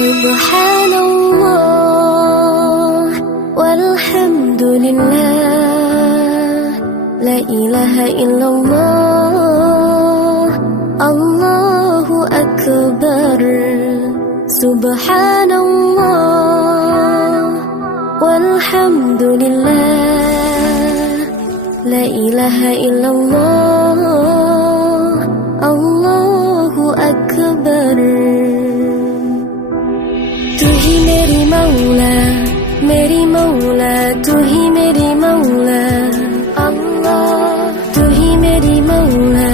Subhanallah walhamdulillah, la ilaha illallah, Allahu akbar. Subhanallah walhamdulillah, la ilaha illallah, Allahu akbar. तू ही मेरी मौला, मेरी मौला, तू ही मेरी मौला अल्लाह। तू ही मेरी मौला,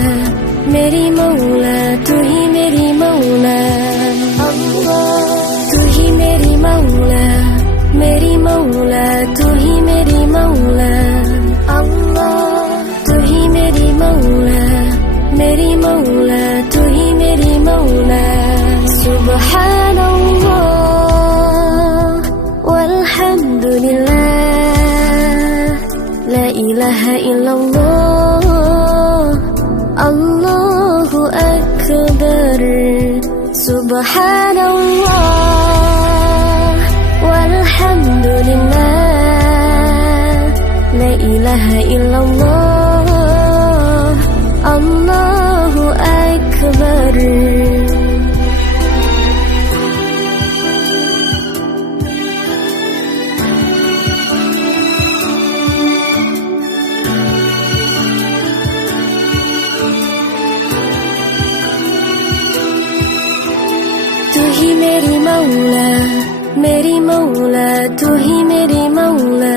मेरी मौला, तू ही मेरी मौला अल्लाह। तू ही मेरी मौला, मेरी मौला, तू ही मेरी मौला अल्लाह। तू ही मेरी मौला, मेरी मौला, तू ही मेरी मौला। Subhanallah walhamdulillah, la ilaha illallah, Allahu akbar. Subhanallah walhamdulillah, la ilaha illallah, Allahu akbar. तू ही मेरी मौला, मेरी मौला, तू ही मेरी मौला